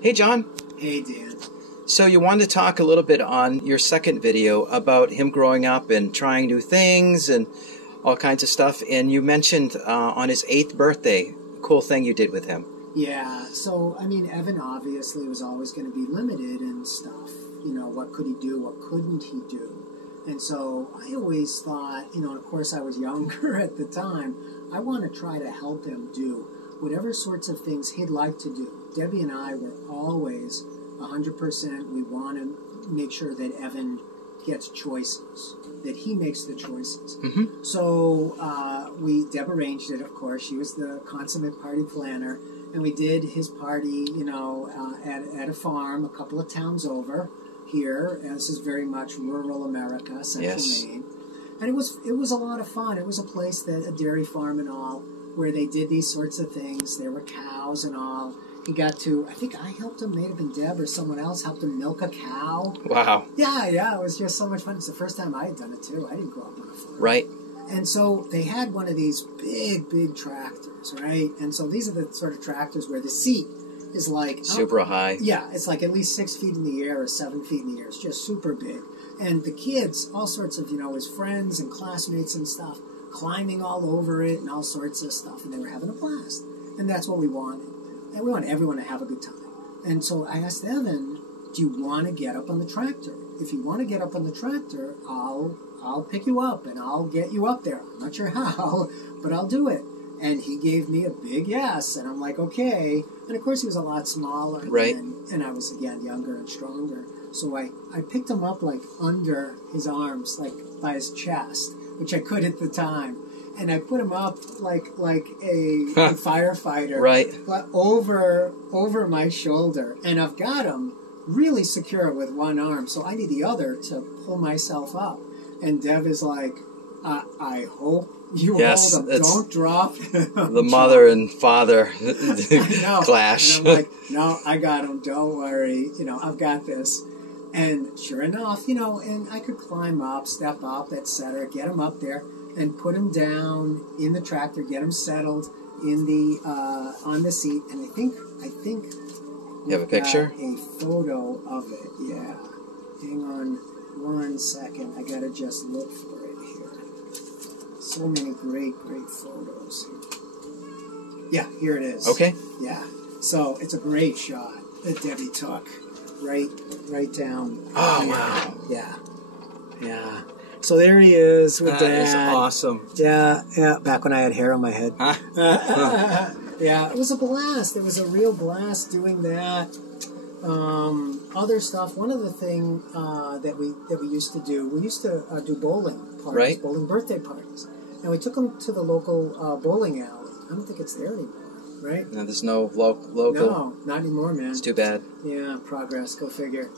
Hey, John. Hey, Dan. So you wanted to talk a little bit on your second video about him growing up and trying new things and all kinds of stuff. And you mentioned on his 8th birthday, a cool thing you did with him. Yeah, so, I mean, Evan obviously was always going to be limited and stuff. You know, what could he do? What couldn't he do? And so I always thought, you know, and of course I was younger at the time, I want to try to help him do whatever sorts of things he'd like to do. Debbie and I were always 100%. We want to make sure that Evan gets choices, that he makes the choices. Mm-hmm. So Deb arranged it, of course. She was the consummate party planner. And we did his party, you know, at a farm a couple of towns over here. And this is very much rural America, central Maine. And it was a lot of fun. It was a place, a dairy farm and all, where they did these sorts of things. There were cows and all. He got to, I think I helped him, may have been Deb or someone else, helped him milk a cow. Wow. Yeah, it was just so much fun. It's the first time I had done it, too. I didn't grow up on a farm. Right. And so they had one of these big tractors, right? And so these are the sort of tractors where the seat is like... super high. Yeah, it's like at least 6 feet in the air or 7 feet in the air. It's just super big. And the kids, all sorts of, you know, his friends and classmates and stuff, climbing all over it and all sorts of stuff. And they were having a blast. And that's what we wanted. And we want everyone to have a good time. And so I asked Evan, do you want to get up on the tractor? If you want to get up on the tractor, I'll pick you up and I'll get you up there. I'm not sure how, but I'll do it. And he gave me a big yes. And I'm like, okay. And of course he was a lot smaller. Right. And I was, again, younger and stronger. So I picked him up like under his arms, like by his chest, which I could at the time. And I put him up like a firefighter. Right. Over my shoulder. And I've got him really secure with one arm. So I need the other to pull myself up. And Deb is like, I hope you hold him. Don't drop him. The mother and father clash. And I'm like, no, I got him. Don't worry. You know, I've got this. And sure enough, you know, and I could climb up, step up, etc., get him up there and put him down in the tractor, get him settled in the on the seat. And I think you have a picture? A photo of it, yeah. Hang on 1 second. I gotta just look for it here. So many great photos. Yeah, here it is. Okay. Yeah. So it's a great shot that Debbie took. Right down. Oh, here. wow. Yeah. So there he is with Dad. That is awesome. Yeah. Back when I had hair on my head. Huh? Yeah, it was a blast. It was a real blast doing that. Other stuff. One other thing that we used to do. We used to do bowling parties, right. Bowling birthday parties, and we took them to the local bowling alley. I don't think it's there anymore. Right? No, there's no local. No, not anymore, man. It's too bad. Yeah, progress. Go figure.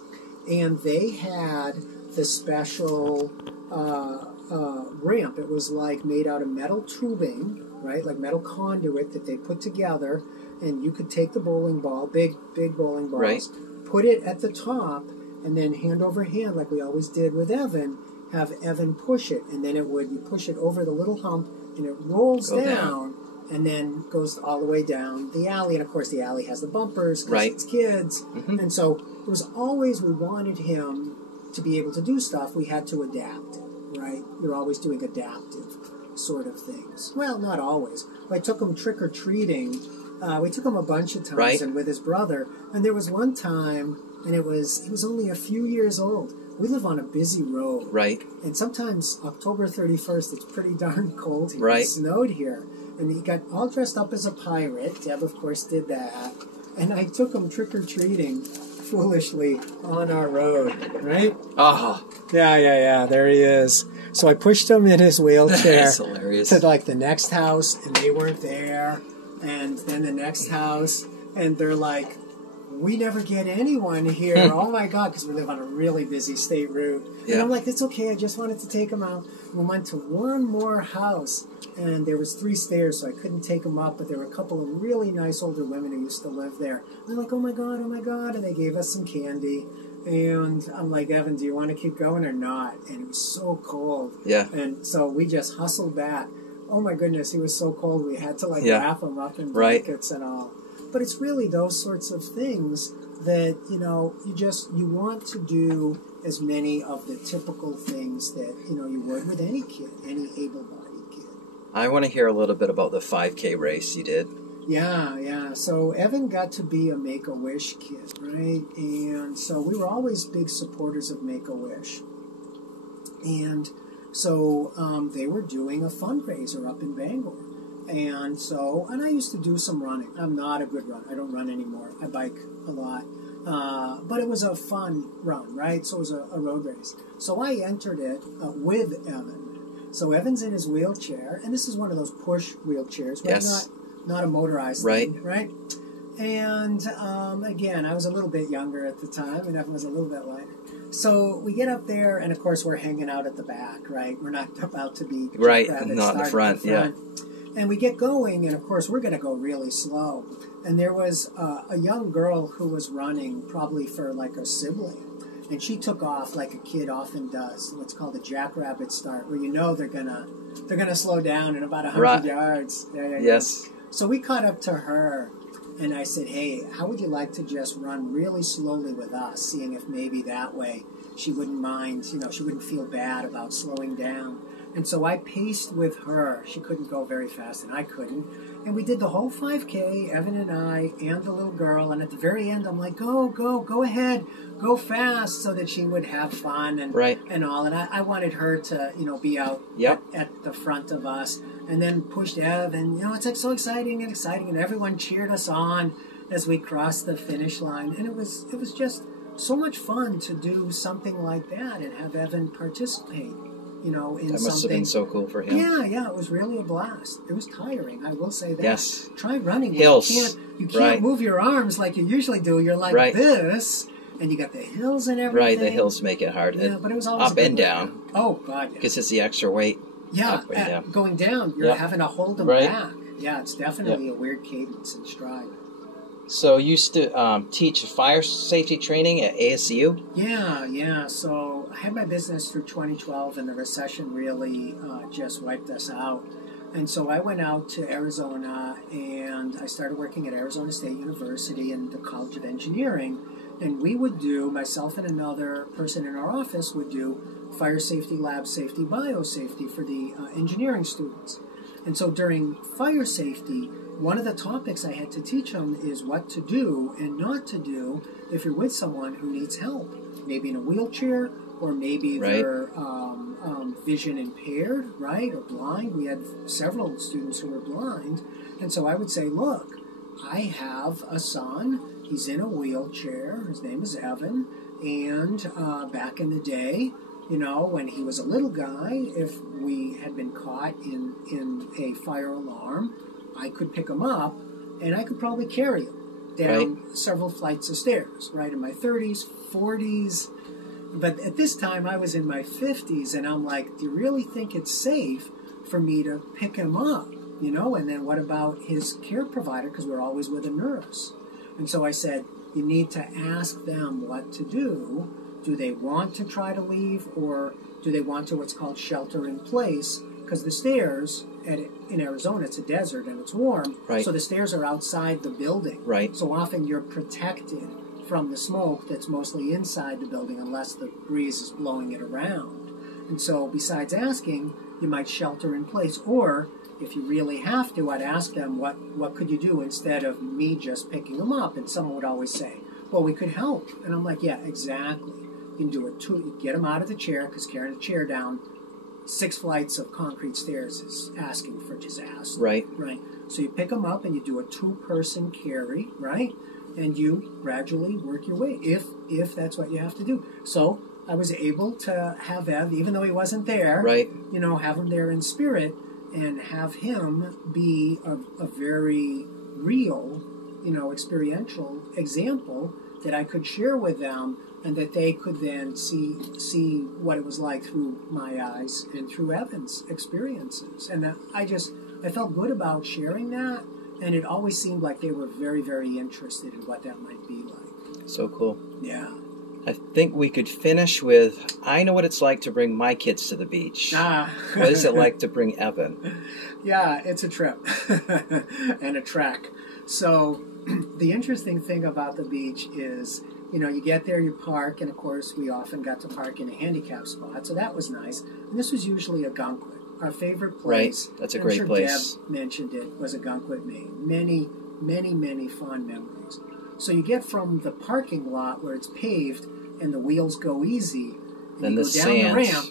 And they had the special ramp. It was like made out of metal tubing, right? Like metal conduit that they put together, and you could take the bowling ball, big bowling balls, right. Put it at the top, and then hand over hand, like we always did with Evan, have Evan push it, and then you push it over the little hump, and it rolls down. And then goes all the way down the alley. And, of course, the alley has the bumpers because it's kids. Mm-hmm. And so it was always we wanted him to be able to do stuff. We had to adapt it, right? You're always doing adaptive sort of things. Well, not always. I took him trick-or-treating. We took him a bunch of times and with his brother. And there was one time, and he was only a few years old. We live on a busy road. Right. And sometimes October 31st, it's pretty darn cold here. Right. It snowed here. And he got all dressed up as a pirate. Deb, of course, did that. And I took him trick-or-treating foolishly on our road, right? Oh. Yeah. There he is. So I pushed him in his wheelchair. That's hilarious. To, like, the next house, and they weren't there. And then the next house, and they're like, we never get anyone here. Oh, my God, because we live on a really busy state route. Yeah. And I'm like, it's okay. I just wanted to take him out. We went to one more house, and there was 3 stairs, so I couldn't take him up, but there were a couple of really nice older women who used to live there. And they're like, oh, my God, and they gave us some candy. And I'm like, Evan, do you want to keep going or not? And it was so cold. Yeah. And so we just hustled back. Oh, my goodness, he was so cold, we had to, like, wrap him up in blankets and all. But it's really those sorts of things that, you want to do as many of the typical things that, you would with any kid, any able-bodied kid. I want to hear a little bit about the 5K race you did. Yeah. So Evan got to be a Make-A-Wish kid, right? And so we were always big supporters of Make-A-Wish. And so they were doing a fundraiser up in Bangor. And I used to do some running. I'm not a good runner. I don't run anymore. I bike a lot. But it was a fun run, right? So it was a road race. So I entered it with Evan. So Evan's in his wheelchair, and this is one of those push wheelchairs, right? Yes. Not a motorized thing, right? And again, I was a little bit younger at the time, and Evan was a little bit lighter. So we get up there, and of course we're hanging out at the back, right? We're not about to be right, not in the front, yeah. And we get going, and of course we're going to go really slow. And there was a young girl who was running, probably for like a sibling, and she took off like a kid often does. What's called a jackrabbit start, where they're gonna slow down in about 100 yards. Yeah. Yes. So we caught up to her, and I said, "Hey, how would you like to just run really slowly with us, seeing if maybe that way she wouldn't mind, she wouldn't feel bad about slowing down." And so I paced with her. She couldn't go very fast, and I couldn't. And we did the whole 5K, Evan and I, and the little girl. And at the very end, I'm like, go ahead, go fast, so that she would have fun and all. And I wanted her to, be out at the front of us. And then pushed Ev, and, it's like so exciting. And everyone cheered us on as we crossed the finish line. And it was just so much fun to do something like that and have Evan participate. In that must have been so cool for him. Yeah, it was really a blast. It was tiring, I will say that. Yes. Try running. Hills. You can't move your arms like you usually do. You're like this, and you got the hills and everything. Right, the hills make it hard. Yeah, but it was always up and down. Oh, God. Because it's the extra weight. Yeah, going down, you're having to hold them back. Yeah, it's definitely a weird cadence and stride. So you used to teach fire safety training at ASU? Yeah. So I had my business through 2012, and the recession really just wiped us out. And so I went out to Arizona, and I started working at Arizona State University in the College of Engineering. And we would do, myself and another person in our office would do fire safety, lab safety, biosafety for the engineering students. And so during fire safety, one of the topics I had to teach them is what to do and not to do if you're with someone who needs help, maybe in a wheelchair, or maybe they're vision impaired, right, or blind. We had several students who were blind. And so I would say, look, I have a son. He's in a wheelchair. His name is Evan. And back in the day, when he was a little guy, if we had been caught in a fire alarm, I could pick him up, and I could probably carry him down several flights of stairs, right, in my 30s, 40s. But at this time, I was in my 50s, and I'm like, do you really think it's safe for me to pick him up? And then what about his care provider, because we're always with a nurse. And so I said, you need to ask them what to do. Do they want to try to leave, or do they want to what's called shelter in place? Because the stairs in Arizona, it's a desert and it's warm, so the stairs are outside the building. So often you're protected from the smoke that's mostly inside the building unless the breeze is blowing it around. And so besides asking, you might shelter in place, or if you really have to, I'd ask them, what could you do instead of me just picking them up? And someone would always say, well, we could help. And I'm like, yeah, exactly. You can do it too. You get them out of the chair, because carrying a chair down 6 flights of concrete stairs is asking for disaster. Right. So you pick them up and you do a 2-person carry, right? And you gradually work your way, if that's what you have to do. So I was able to have Ev, even though he wasn't there, have him there in spirit, and have him be a very real, experiential example that I could share with them, and that they could then see what it was like through my eyes and through Evan's experiences. And I felt good about sharing that, and it always seemed like they were very, very interested in what that might be like. So cool. Yeah. I think we could finish with, I know what it's like to bring my kids to the beach. What is it like to bring Evan? Yeah, it's a trip and a trek. So the interesting thing about the beach is, you know, you get there, you park, and of course we often got to park in a handicap spot, so that was nice. And this was usually a Gunkwit. Our favorite place, right? That's a great place. Deb mentioned it, was a Gunkwit, Maine. Many, many, many fond memories. So you get from the parking lot where it's paved and the wheels go easy, and then you the go down sand. the ramp,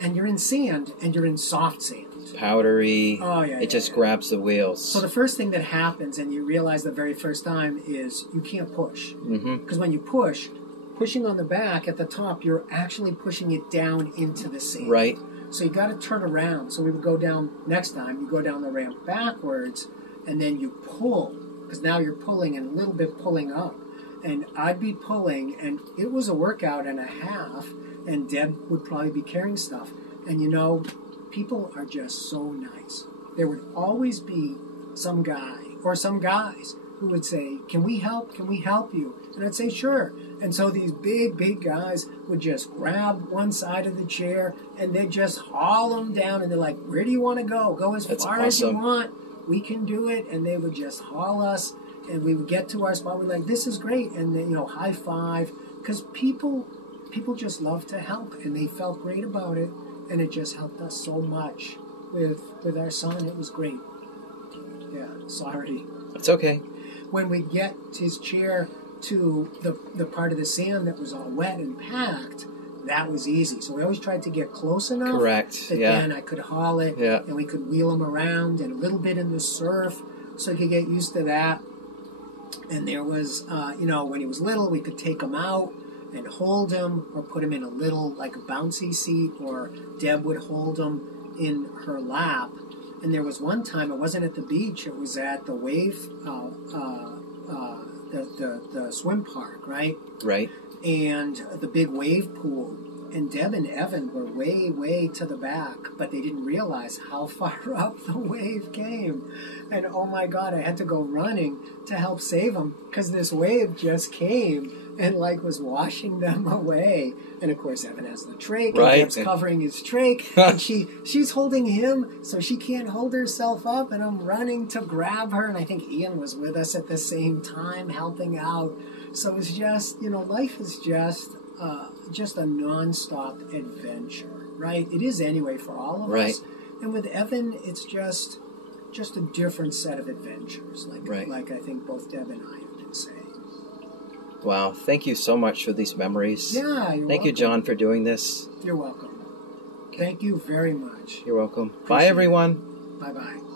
and you're in sand, and you're in soft sand. Powdery. Oh, yeah. It just grabs the wheels. So the first thing that happens, and you realize the very first time, is you can't push. Because when you pushing on the back at the top, you're actually pushing it down into the sand. Right. So you got to turn around. So we would go down, next time, you go down the ramp backwards, and then you pull. Because now you're pulling and a little bit pulling up. And I'd be pulling, and it was a workout and a half, and Deb would probably be carrying stuff. And you know, people are just so nice. There would always be some guy or some guys who would say, "Can we help? Can we help you?" And I'd say, "Sure." And so these big, big guys would just grab one side of the chair and they'd just haul them down. And they're like, "Where do you want to go? Go as far as you want. We can do it." And they would just haul us, and we would get to our spot. We're like, "This is great." And then, you know, high five, because people just love to help, and they felt great about it. And it just helped us so much with our son. It was great. Yeah, sorry. It's okay. When we get his chair to the part of the sand that was all wet and packed, that was easy. So we always tried to get close enough. Correct. That then I could haul it, yeah, and we could wheel him around, and a little bit in the surf, so he could get used to that. And there was, you know, when he was little, we could take him out and hold him, or put him in a little, like a bouncy seat, or Deb would hold him in her lap. And there was one time, it wasn't at the beach, it was at the wave, the swim park, right? Right. And the big wave pool. And Deb and Evan were way, way to the back, but they didn't realize how far up the wave came. And oh my God, I had to go running to help save them, because this wave just came and like was washing them away. And of course, Evan has the trach, right, and Deb's covering his trach, and she's holding him, so she can't hold herself up. And I'm running to grab her, and I think Ian was with us at the same time, helping out. So it's just, you know, life is just a non-stop adventure, right? It is anyway for all of us. And with Evan, it's just a different set of adventures, like I think both Deb and I have been saying. Wow, thank you so much for these memories. Yeah, you're welcome. Thank you, John, for doing this. You're welcome. Okay. Thank you very much. You're welcome. Bye, everyone. Bye-bye.